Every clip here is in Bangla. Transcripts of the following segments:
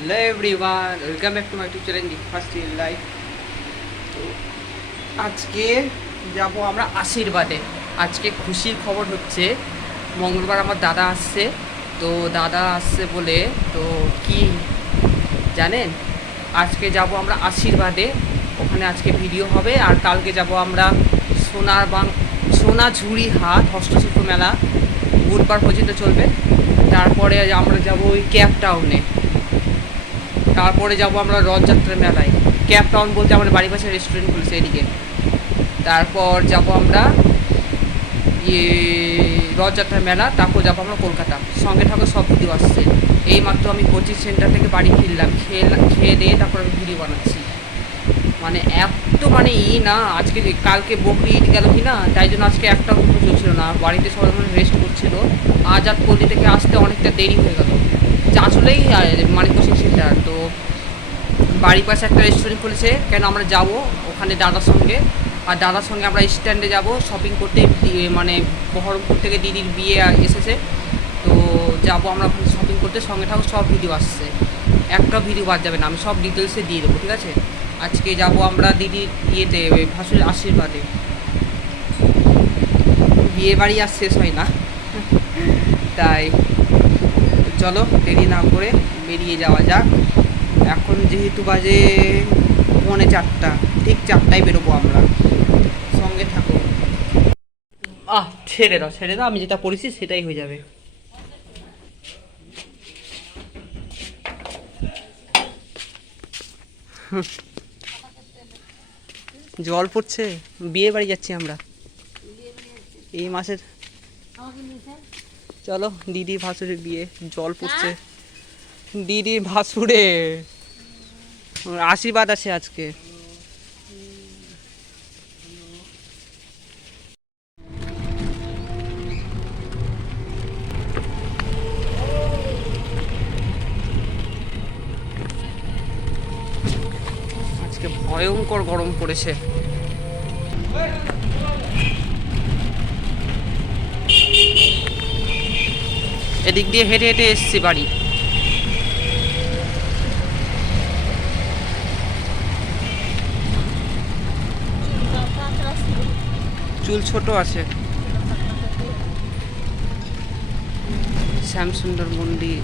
Hello everyone welcome back to my YouTube channel first in life তো আজকে যাব আমরা আশীর্বাদে। আজকে খুশির খবর হচ্ছে, মঙ্গলবার আমার দাদা আসছে। তো দাদা আসছে বলে, তো কি জানেন? আজকে যাব আমরা আশীর্বাদে। ওখানে আজকে ভিডিও হবে, আর কালকে যাব আমরা সোনার বাং, সোনা ঝুড়ি হাট, হস্তশিল্প মেলা। বুধবার পর্যন্ত চলবে। তারপরে আমরা যাব ওই ক্যাপ টাউনে। তারপরে যাব আমরা রথযাত্রার মেলায়। ক্যাপ টাউন বলতে আমাদের বাড়ির পাশে রেস্টুরেন্ট খুলেছে এদিকে তারপর যাব আমরা ইয়ে রথযাত্রার মেলা, তারপর যাব আমরা কলকাতা। সঙ্গে থাকো সব ভিডিও আসছে এই মাত্র আমি কোচিং সেন্টার থেকে বাড়ি ফিরলাম। খেয়ে খেয়ে দিয়ে তারপর আমি ভিডিও বানাচ্ছি। মানে এত মানে ই না, আজকে কালকে বকরি ঈদ গেল কি না, তাই জন্য আজকে একটা ঘুম চলছিল না। বাড়িতে সবাই মানে রেস্ট করছিল। আজাদ পল্লী থেকে আসতে অনেকটা দেরি হয়ে গেল। আসলেই মানে কোচিং সেন্টার তো বাড়ির পাশে একটা রেস্টুরেন্ট খুলেছে কেন আমরা যাব? ওখানে দাদার সঙ্গে। আর দাদার সঙ্গে আমরা স্ট্যান্ডে যাব শপিং করতে। মানে বহরমপুর থেকে দিদির বিয়ে এসেছে। তো যাব আমরা ওখানে শপিং করতে। সঙ্গে থাকো সব ভিডিও আসছে। একটা ভিডিও বাদ যাবে না আমি সব ডিটেলসে দিয়ে দেবো ঠিক আছে? আজকে যাব আমরা দিদির ইয়েতে ওই ভাসুরের আশীর্বাদে। বিয়ে বাড়ি আর শেষ হয় না। তাই। চলো, দেরি না করে বেরিয়ে যাওয়া যাক। এখন যেহেতু বাজে পৌনে চারটা, ঠিক চারটায় বেরোবো আমরা। সঙ্গে থাকো। আহ, ছেড়ে দাও ছেড়ে দাও, আমি যেটা পড়েছি সেটাই হয়ে যাবে। জল পড়ছে বিয়ে বাড়ি যাচ্ছি আমরা। এই মাসের চলো দিদি ভাসুরের বিয়ে জল পড়ছে। দিদি ভাসুরে। আশীর্বাদ আছে আজকে। আজকে ভয়ঙ্কর গরম পড়েছে। এদিক দিয়ে হেঁটে হেঁটে এসছি বাড়ি। চুল ছোট আছে। শ্যামসুন্দর মন্দির।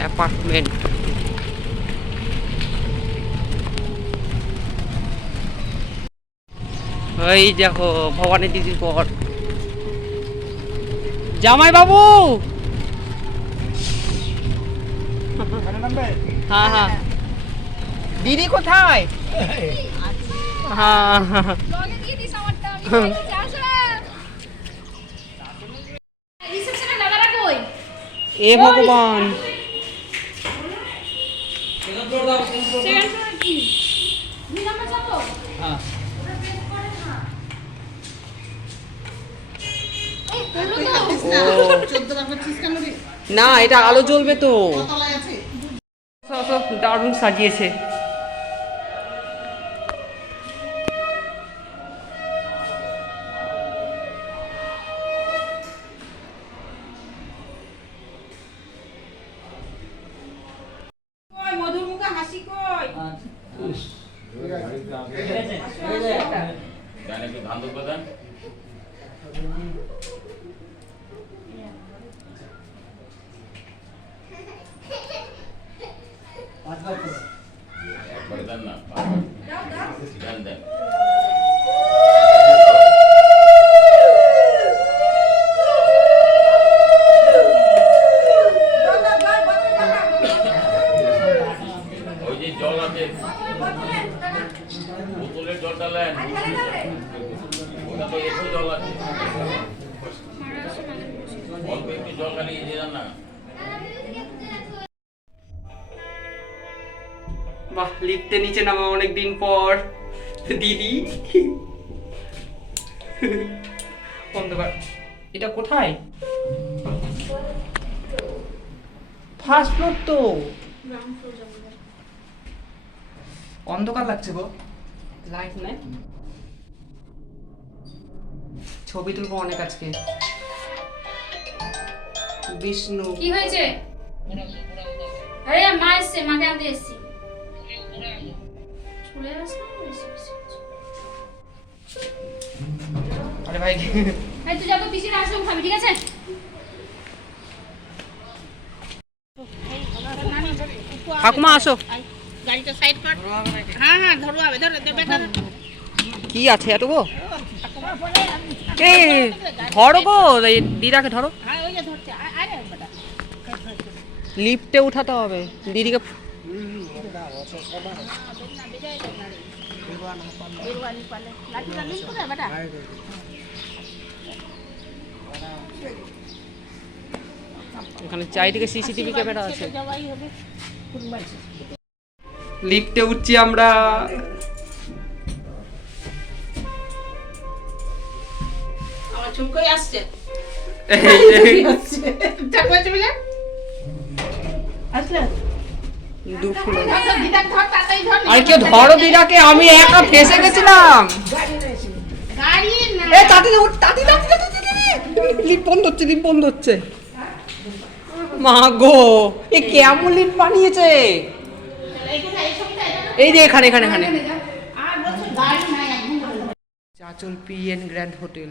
অ্যাপার্টমেন্ট। ওই দেখো ভবানী দিদির পর। জামাই বাবু! হ্যাঁ হ্যাঁ। দিদি কোথায়? হ্যাঁ। হ্যাঁ লগে দিয়ে দিস আমারটা আমি খাইতে আসো রিসেপশনে দাদারা কই এ ভগবান সেকেন্ড ফ্লোর কি দুই নাম্বার যাব হ্যাঁ ওটা বের করে না এই বলল তো না এটা আলো জ্বলবে তো। সব সব দারুণ সাজিয়েছে। বাহ লিফটে নিচে নামা অনেক দিন পর। দিদি। অন্ধকার এটা কোথায়? ফার্স্ট ফ্লোর তো। অন্ধকার লাগছে গো। লাইট নাই। ছবি তুলবো অনেক আজকে। বিষ্ণু। কি হয়েছে? আরে মা এসছে মাকে আনতে চলে। আরে ভাই এই তুই আসলাম খাবি ঠিক আছে? ঠাকুমা আসো। গাড়িটা সাইড কর হ্যাঁ হ্যাঁ ধরো ধরো বেটা কি আছে এত গো? ধরো গো দিদাকে ধরো। হ্যাঁ ওই যে ধরছে। লিফটে উঠাতে হবে। দিদিকে এখানে চারিদিকে সিসিটিভি ক্যামেরা আছে। লিফটে উঠছি আমরা। আমার চুমকই আসছে। আর কেউ ধরো দিদাকে আমি একা ফেসে গেছিলাম। এ তাতি তাতি তাতি। লিফট বন্ধ হচ্ছে লিফট বন্ধ হচ্ছে। মা গো এ কেমন লিফট বানিয়েছে? এই যে এখানে এখানে এখানে। আর বলছো গাড়ি নাই একদম ভালো চাচল পিএন গ্র্যান্ড হোটেল।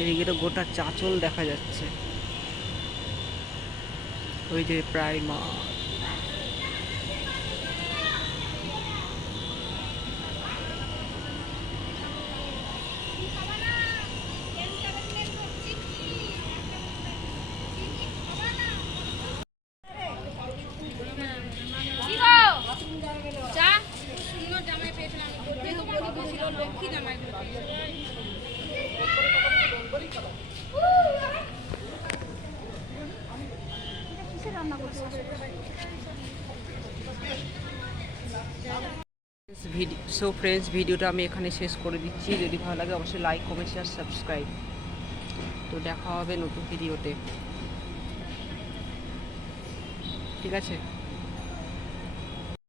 এদিকে তো গোটা চাচল দেখা যাচ্ছে। ওই যে প্রায় মা কি গো চা সুন্দর জামাই পেয়েছিলাম দেহ বলি ছিল লক্ষ্মী জামাই ভিডিও সো ফ্রেন্ডস ভিডিওটা আমি এখানে শেষ করে দিচ্ছি। যদি ভালো লাগে, অবশ্যই লাইক কমেন্ট শেয়ার সাবস্ক্রাইব তো দেখা হবে নতুন ভিডিওতে ঠিক আছে?